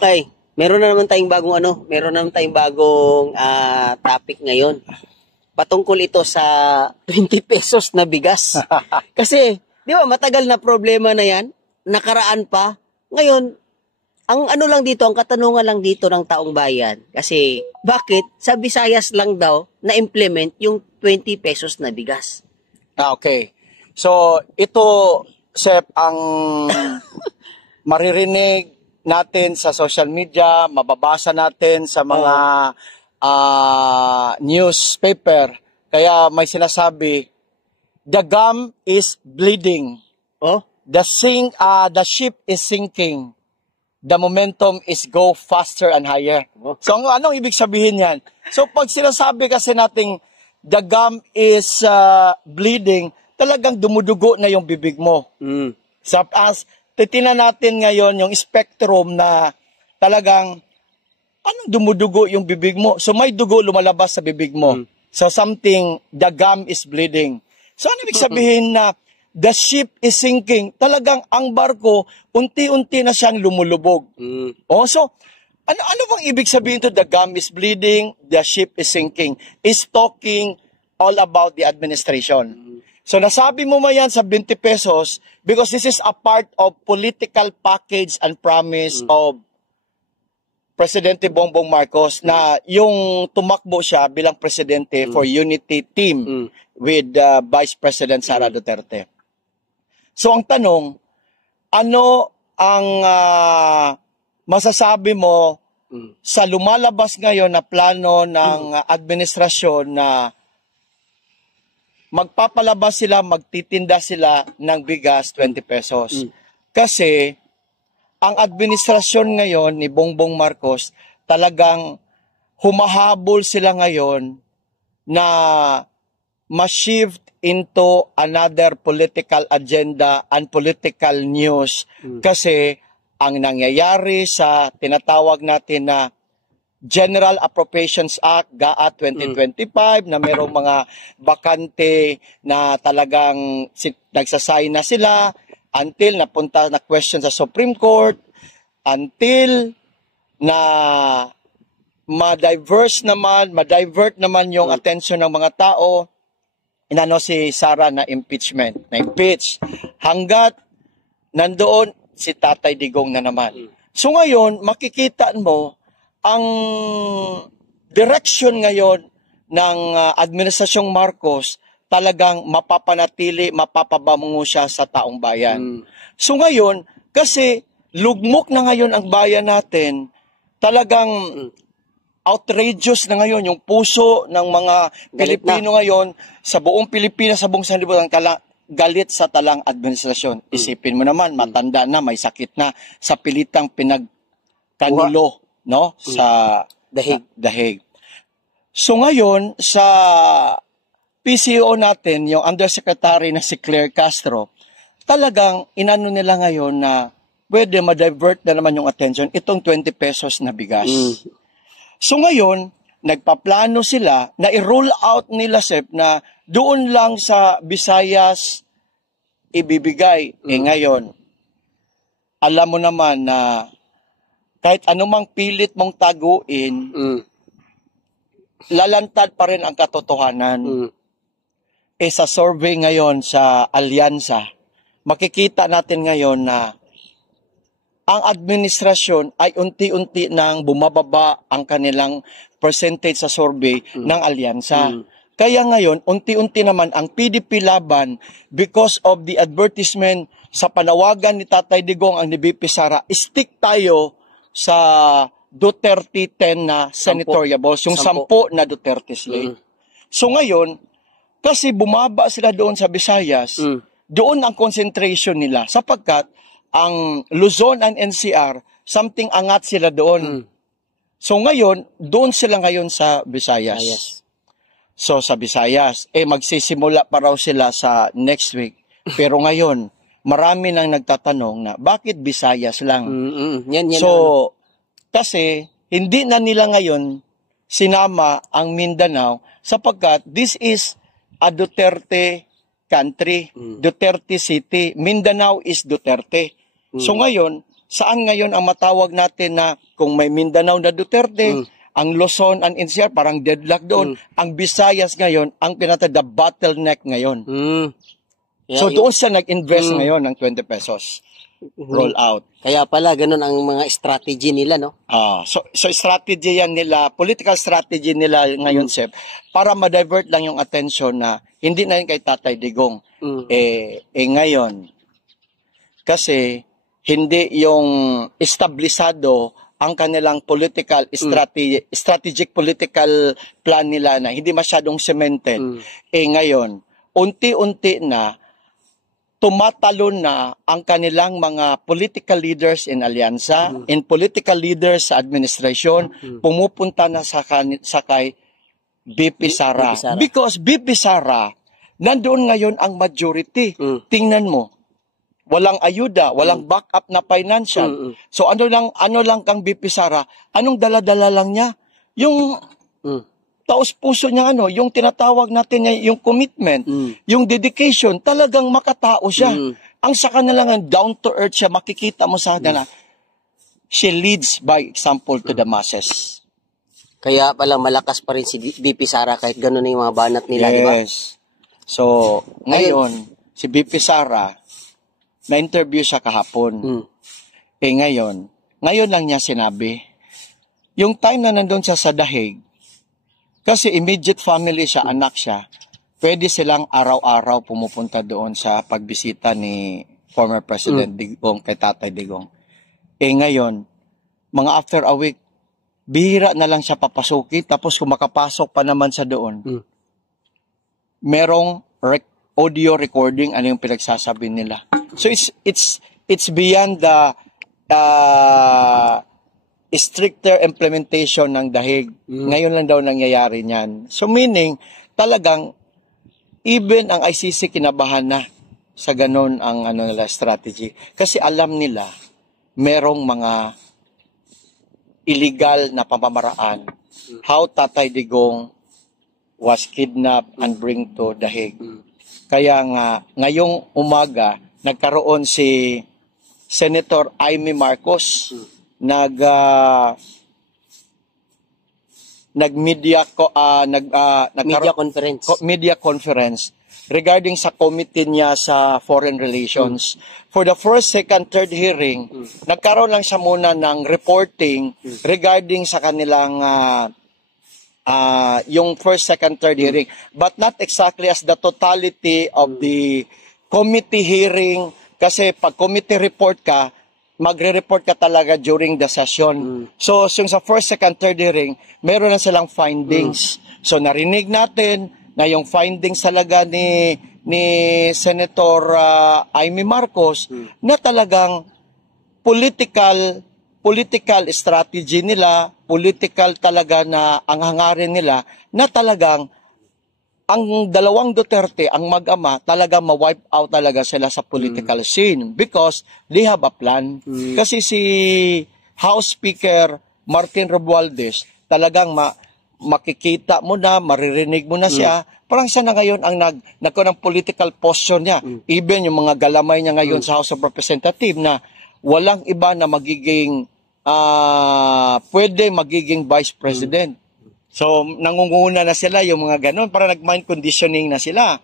Okay, meron na naman tayong bagong topic ngayon. Patungkol ito sa 20 pesos na bigas. Kasi, di ba, matagal na problema na yan, nakaraan pa. Ngayon, ang katanungan lang dito ng taong bayan, kasi bakit sa Visayas lang daw na-implement yung 20 pesos na bigas? Okay. So, ito, Sep, ang maririnig natin sa social media, mababasa natin sa mga newspaper. Kaya may sinasabi, the gum is bleeding. Oh? The ship is sinking. The momentum is go faster and higher. Oh. So, anong ibig sabihin yan? So, pag sinasabi kasi nating the gum is bleeding, talagang dumudugo na yung bibig mo. Mm. So, as titingnan natin ngayon yung spectrum na talagang anong dumudugo yung bibig mo? So, may dugo lumalabas sa bibig mo. So, the gum is bleeding. So, ano ibig sabihin na the ship is sinking? Talagang ang barko, unti-unti na siyang lumulubog. Oh, so, ano bang ibig sabihin to the gum is bleeding, the ship is sinking? Is talking all about the administration. So, nasabi mo man yan sa 20 pesos because this is a part of political package and promise of Presidente Bongbong Marcos na yung tumakbo siya bilang presidente for unity team with Vice President Sara Duterte. So, ang tanong, ano ang masasabi mo sa lumalabas ngayon na plano ng administrasyon na magpapalabas sila, magtitinda sila ng bigas 20 pesos. Kasi ang administrasyon ngayon ni Bongbong Marcos talagang humahabol sila ngayon na ma-shift into another political agenda and political news. Kasi ang nangyayari sa tinatawag natin na General Appropriations Act, GAA 2025, na mayroong mga bakante na talagang nagsasign na sila until napunta na question sa Supreme Court, until na ma-divert naman yung attention ng mga tao, inano si Sara na na-impeach. Hanggat nandoon si Tatay Digong na naman. So ngayon, makikita mo, ang direction ngayon ng Administrasyong Marcos, talagang mapapabango siya sa taong bayan. So ngayon, kasi lugmok na ngayon ang bayan natin, talagang outrageous na ngayon yung puso ng mga Pilipino ngayon sa buong Pilipinas, sa buong sanlibutan, galit sa talang administrasyon. Isipin mo naman, matanda na, may sakit na, sa pilitang pinagkanilo, no? Sa dahig. So ngayon, sa PCO natin, yung undersecretary na si Claire Castro, talagang inano nila ngayon na pwede ma-divert na naman yung attention itong 20 pesos na bigas. So ngayon, nagpaplano sila na i-roll out nila, Sep, na doon lang sa Visayas ibibigay. Ngayon, alam mo naman na kahit anumang pilit mong taguin, lalantad pa rin ang katotohanan. Sa survey ngayon sa Alyansa, makikita natin ngayon na ang administrasyon ay unti-unti nang bumababa ang kanilang percentage sa survey ng Alyansa. Kaya ngayon, unti-unti naman ang PDP laban because of the advertisement sa panawagan ni Tatay Digong ang ni BP Sara, stick tayo sa Duterte 10 na senatorial balls, yung 10 na Duterte slate. So ngayon, kasi bumaba sila doon sa Visayas, doon ang concentration nila sapagkat ang Luzon and NCR, something angat sila doon. So ngayon, doon sila ngayon sa Visayas. So sa Visayas, magsisimula pa raw sila sa next week. Pero ngayon, marami nang nagtatanong na bakit Visayas lang? So, kasi hindi na nila ngayon sinama ang Mindanao sapagkat this is a Duterte country, Duterte City. Mindanao is Duterte. So ngayon, Saan ngayon ang matawag natin na kung may Mindanao na Duterte, ang Luzon and NCR, parang deadlock doon. Ang Visayas ngayon, ang the bottleneck ngayon. So doon siya nag-invest ngayon ng 20 pesos. Roll out. Kaya pala, ganun ang mga strategy nila, no? So strategy yan nila, political strategy nila ngayon, Sep, para ma-divert lang yung attention na hindi na yun kay Tatay Digong. Ngayon, kasi hindi yung establisado ang kanilang political strategic political plan nila na hindi masyadong cemented. Ngayon, unti-unti na tumatalon na ang kanilang mga political leaders in alyansa, in political leaders sa administration, pumupunta na sa kay BP Sara. Because BP Sara, nandoon ngayon ang majority. Tingnan mo, walang ayuda, walang backup na financial. So ano lang kang BP Sara, anong dala-dala lang niya? Yung taos puso niya, yung tinatawag natin niya, yung commitment, yung dedication, talagang makatao siya. Ang sa kanila nga, down to earth siya, makikita mo sa kanila, she leads by example to the masses. Kaya pala malakas pa rin si BP Sara kahit gano'n yung mga banat nila, di ba? Yes. So, ngayon, si BP Sara, na-interview siya kahapon. Ngayon lang niya sinabi, yung time na nandun siya sa Dahig, kasi immediate family siya, anak siya, pwede silang araw-araw pumupunta doon sa pagbisita ni former President Digong kay Tatay Digong. Ngayon, mga after a week, bihira na lang siya papasukin, tapos kung makapasok pa naman sa doon, merong audio recording, ano yung pinagsasabi nila. So it's beyond the stricter implementation ng Dahig. Ngayon lang daw nangyayari niyan. So meaning, talagang, even ang ICC kinabahan na sa ganon ang nila strategy. Kasi alam nila, merong mga illegal na pamamaraan. How Tatay Digong was kidnapped and bring to Dahig. Kaya nga, ngayong umaga, nagkaroon si Senator Amy Marcos, media conference regarding sa committee niya sa foreign relations. For the first, second, third hearing, nagkaroon lang siya muna ng reporting regarding sa kanilang yung first, second, third hearing, but not exactly as the totality of the committee hearing, kasi pag committee report ka, magre-report ka talaga during the session. So sa first, second, third hearing, meron na silang findings. So narinig natin na yung findings talaga ni Senator Amy Marcos na talagang political strategy nila, political talaga na ang hangarin nila, na talagang ang dalawang Duterte, ang mag-ama, talaga ma-wipe out talaga sila sa political scene because they have a plan. Kasi si House Speaker Martin Romualdez, talagang makikita mo na, maririnig mo na siya, parang siya na ngayon ang nagkaroon ng political posture niya. Even yung mga galamay niya ngayon sa House of Representatives na walang iba na magiging, pwede magiging Vice President. So, nangunguna na sila yung mga ganon para nag-mind conditioning na sila.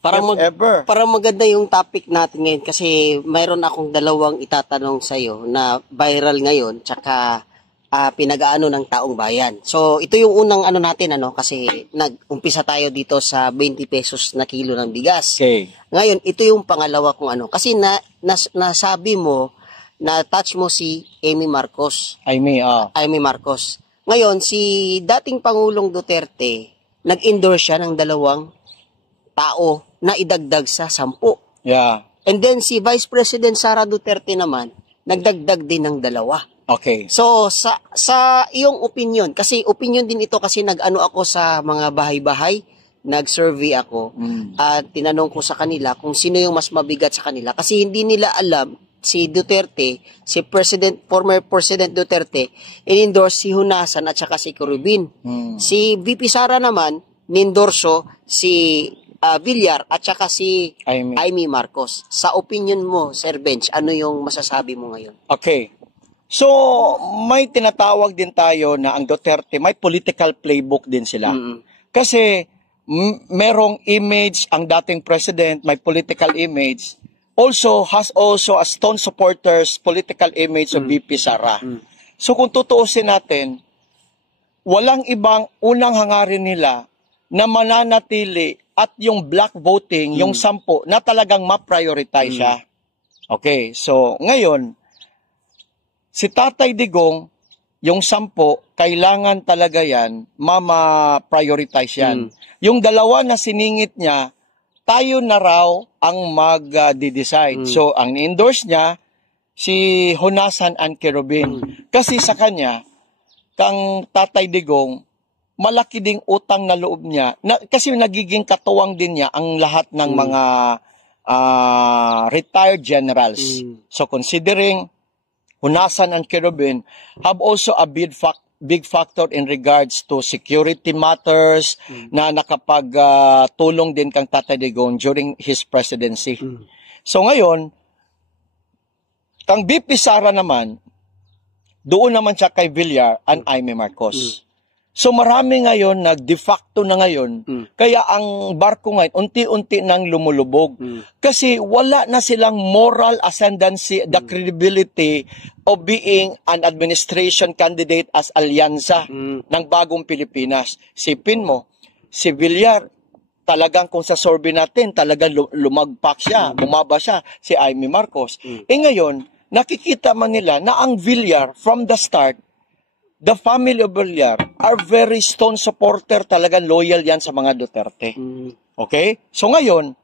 Parang maganda yung topic natin ngayon kasi mayroon akong dalawang itatanong sa'yo na viral ngayon tsaka pinag-aano ng taong bayan. So, ito yung unang natin kasi nag-umpisa tayo dito sa 20 pesos na kilo ng bigas. Okay. Ngayon, ito yung pangalawa kong kasi nasabi mo, na-touch mo si Amy Marcos. Amy Marcos. Ngayon, si dating Pangulong Duterte, nag-endorse siya ng 2 tao na idagdag sa 10. Yeah. And then, si Vice President Sara Duterte naman, nagdagdag din ng 2. Okay. So, sa iyong opinion, kasi opinion din ito kasi nag-ano ako sa mga bahay-bahay, nag-survey ako, at tinanong ko sa kanila kung sino yung mas mabigat sa kanila. Kasi hindi nila alam, si Duterte, si former President Duterte, in-endorse si Hunasan at saka si Corubin. Si VP Sara naman, nindorso si Villar at saka si Amy. Amy Marcos. Sa opinion mo, Sir Bench, ano yung masasabi mo ngayon? Okay. So, may tinatawag din tayo na ang Duterte, may political playbook din sila. Kasi, merong image, ang dating president, may political image, has also a stone supporters political image of VP Sara. So, kung tutuusin natin, walang ibang unang hangarin nila na mananatili at yung black voting, yung 10, na talagang ma-prioritize siya. Okay, so ngayon, si Tatay Digong, yung 10, kailangan talaga yan, ma-prioritize yan. Yung 2 na siningit niya, tayo na raw ang mag-decide. So, ang ni-endorse niya, si Honasan and Kerubin. Kasi sa kanya, kang Tatay Digong, malaki ding utang na loob niya. Kasi nagiging katuwang din niya ang lahat ng mga retired generals. So considering Honasan and Kerubin have also a big factor in regards to security matters na nakapagtulong din kang Tatay Digong during his presidency. So ngayon, kang BP Sara naman, doon naman siya kay Villar and Amy Marcos. So marami ngayon na de facto na ngayon, kaya ang barko ngayon unti-unti nang lumulubog. Kasi wala na silang moral ascendancy, the credibility of being an administration candidate as alyansa ng bagong Pilipinas. Sipin mo, si Villar, talagang kung sa survey natin, talagang lumagpak siya, bumaba siya, si Amy Marcos. Ngayon, nakikita man nila na ang Villar, from the start, the family of Villar are very stone supporter, talagang loyal yan sa mga Duterte. Okay? So ngayon,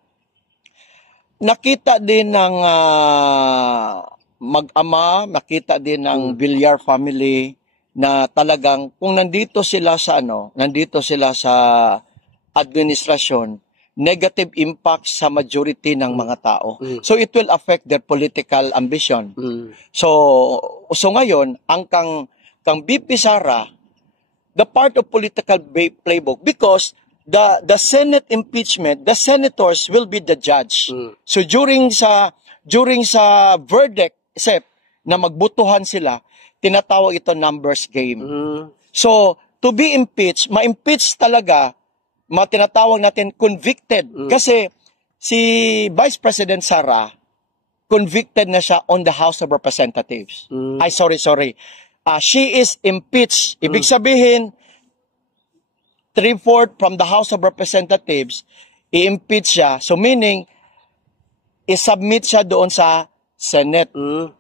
nakita din ng mag-ama, nakita din ng Villar family na talagang kung nandito sila sa administrasyon, negative impact sa majority ng mga tao. So it will affect their political ambition. So ngayon, ang kang BP Sara, the part of political playbook, because the Senate impeachment, the senators will be the judge. So during sa verdict, na magbutuhan sila, tinatawag ito numbers game. So to be impeached, ma-impeach talaga, tinatawag natin convicted. Kasi si Vice President Sara, convicted na siya on the House of Representatives. Sorry. She is impeached. Ibig sabihin, 3/4 from the House of Representatives, i-impeach siya. So meaning, i-submit siya doon sa Senate.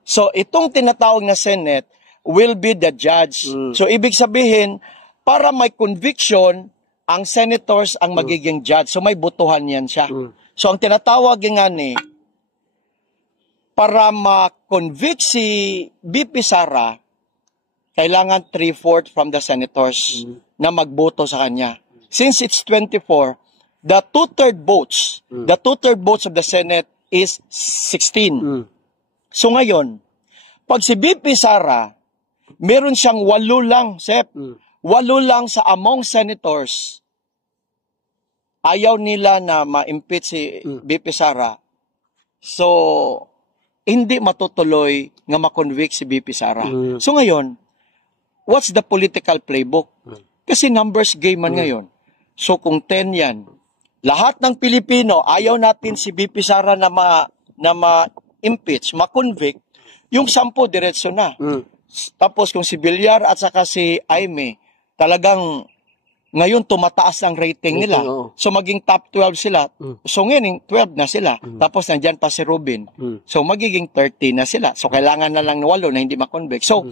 So itong tinatawag na Senate will be the judge. So ibig sabihin, para may conviction, ang senators ang magiging judge. So may butuhan yan siya. So ang tinatawag nga ni, para ma-convict si BP Sara, kailangan 3/4 from the senators na magboto sa kanya. Since it's 24, the 2/3 votes of the Senate is 16. So ngayon, pag si BP Sara, meron siyang 8 lang, 8 lang sa among senators, ayaw nila na ma-impeach si BP Sara. So, hindi matutuloy nga ma-convict si BP Sara. So ngayon, what's the political playbook? Kasi numbers game man ngayon. So kung 10 yan, lahat ng Pilipino, ayaw natin si BP Sara na ma-impeach, ma-convict, yung 10 diretso na. Tapos kung si Villar at saka si Amy, talagang ngayon tumataas ang rating nila. So maging top 12 sila. So ngayon 12 na sila. Tapos nandyan pa si Robin. So magiging 30 na sila. So kailangan na lang ng 8 na hindi ma-convict. So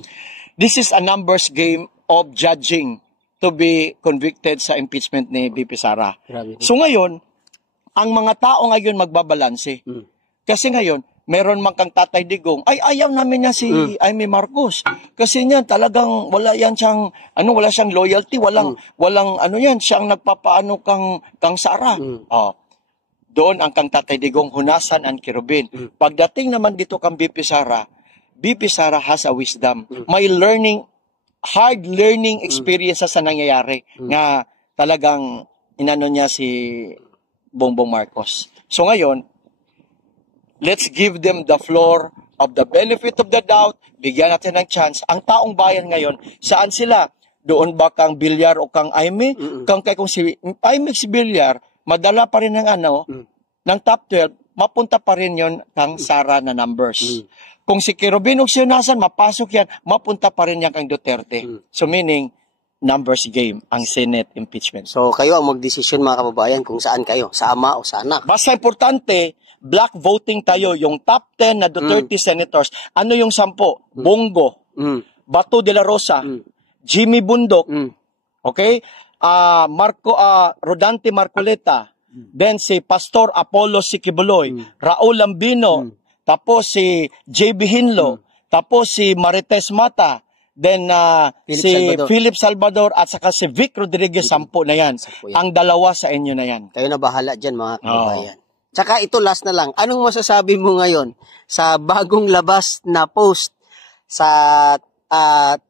this is a numbers game of judging to be convicted sa impeachment ni BP Sara. So ngayon, ang mga tao ngayon magbabalanse. Kasi ngayon, meron man kang Tatay Digong, ay ayaw namin niya si Amy Marcos. Kasi niyan talagang wala siyang loyalty, walang siyang nagpapaano kang Sara. Doon ang kang Tatay Digong, Honasan and Kerubin. Pagdating naman dito kang BP Sara has a wisdom. May hard learning experiences sa nangyayari nga talagang inano niya si Bongbong Marcos. So ngayon, let's give them the floor of the benefit of the doubt, bigyan natin ng chance. Ang taong bayan ngayon, saan sila? Doon ba kang Bilyar o kang Aimee? Kung si Aimee si Bilyar, madala pa rin ng ng top 12, mapunta pa rin yon kang Sara na numbers. Kung si Kirubin o si Yonasan, mapasok yan, mapunta pa rin yan kang Duterte. So meaning, numbers game, ang Senate impeachment. So kayo ang magdesisyon mga kababayan kung saan kayo, sa ama o sa anak. Basta importante, black voting tayo, yung top 10 na Duterte senators. Ano yung 10? Bongo, Bato de la Rosa, Jimmy Bundok, okay? Rodante Marcoleta, then si Pastor Apollo Siquibuloy, Raul Lambino, tapos si JB Hinlo, tapos si Marites Mata, then Philip Salvador at saka si Vic Rodriguez, 10 na yan. Ang dalawa sa inyo na yan. Kayo na bahala dyan mga kababayan. Tsaka ito last na lang. Anong masasabi mo ngayon sa bagong labas na post sa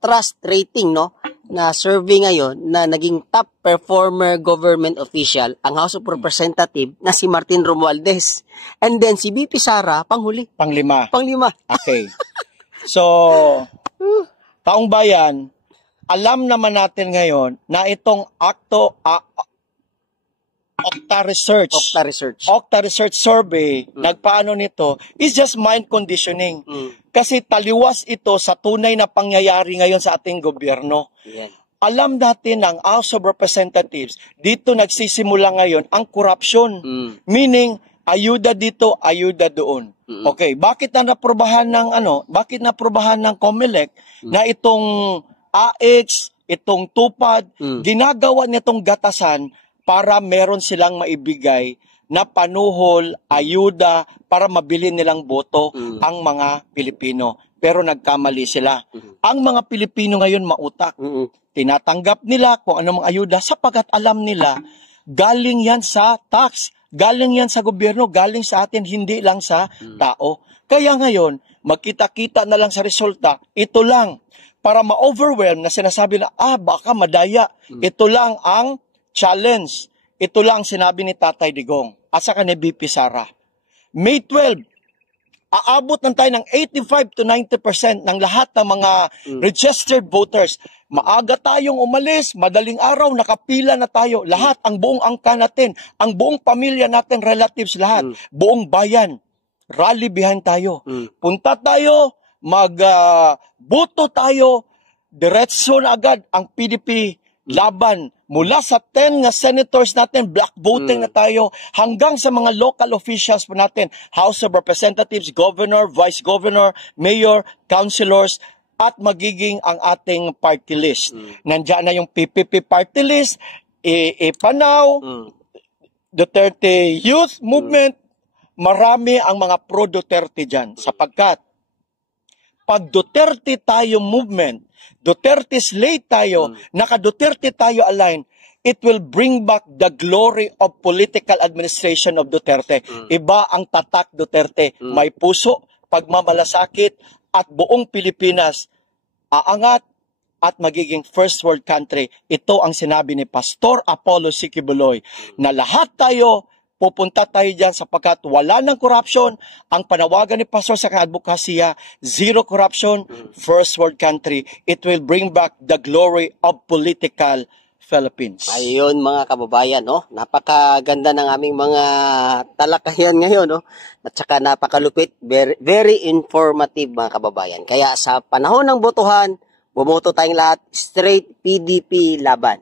trust rating, no, na survey ngayon na naging top performer government official ang House of Representative na si Martin Romualdez. And then si BP Sara, panghuli. Panglima. Okay. So, taong bayan, alam naman natin ngayon na itong Okta Research Survey, nagpaano nito, is just mind conditioning. Kasi taliwas ito sa tunay na pangyayari ngayon sa ating gobyerno. Yeah. Alam natin ng House of Representatives, dito nagsisimula ngayon ang corruption. Meaning, ayuda dito, ayuda doon. Okay, bakit naprobahan ng COMELEC na itong AX, itong TUPAD, ginagawa nitong gatasan para meron silang maibigay na panuhol, ayuda, para mabili nilang boto ang mga Pilipino. Pero nagkamali sila. Ang mga Pilipino ngayon mautak. Tinatanggap nila kung anong ayuda sapagkat alam nila, galing yan sa tax, galing yan sa gobyerno, galing sa atin, hindi lang sa tao. Kaya ngayon, magkita-kita na lang sa resulta, ito lang, para ma-overwhelm na sinasabi na, baka madaya. Ito lang ang challenge. Ito lang sinabi ni Tatay Digong at saka ni BP Sara. May 12, aabot ng tayo ng 85 to 90% ng lahat ng mga registered voters. Maaga tayong umalis, madaling araw, nakapila na tayo. Lahat, ang buong angka natin, ang buong pamilya natin, relatives lahat, buong bayan, rally behind tayo. Punta tayo, magboto tayo, diretso na agad ang PDP laban. Mula sa 10 nga senators natin, black voting na tayo, hanggang sa mga local officials po natin, House of Representatives, Governor, Vice Governor, Mayor, Councilors, at magiging ang ating party list. Nandiyan na yung PPP party list, Panaw, Duterte Youth Movement, marami ang mga pro-Duterte dyan, sapagkat pag Duterte tayo movement, Duterte slate tayo, naka-Duterte tayo align, it will bring back the glory of political administration of Duterte. Iba ang tatak Duterte. May puso, pagmamalasakit, at buong Pilipinas aangat at magiging first world country. Ito ang sinabi ni Pastor Apollo Siquibuloy, na lahat tayo pupunta tayo dyan sapagkat wala ng corruption. Ang panawagan ni Pastor sa advokasya, zero corruption, first world country. It will bring back the glory of political Philippines. Ayun mga kababayan, no? Napakaganda ng aming mga talakayan ngayon, no? At saka napakalupit, very, very informative mga kababayan. Kaya sa panahon ng botohan, bumoto tayong lahat, straight PDP laban.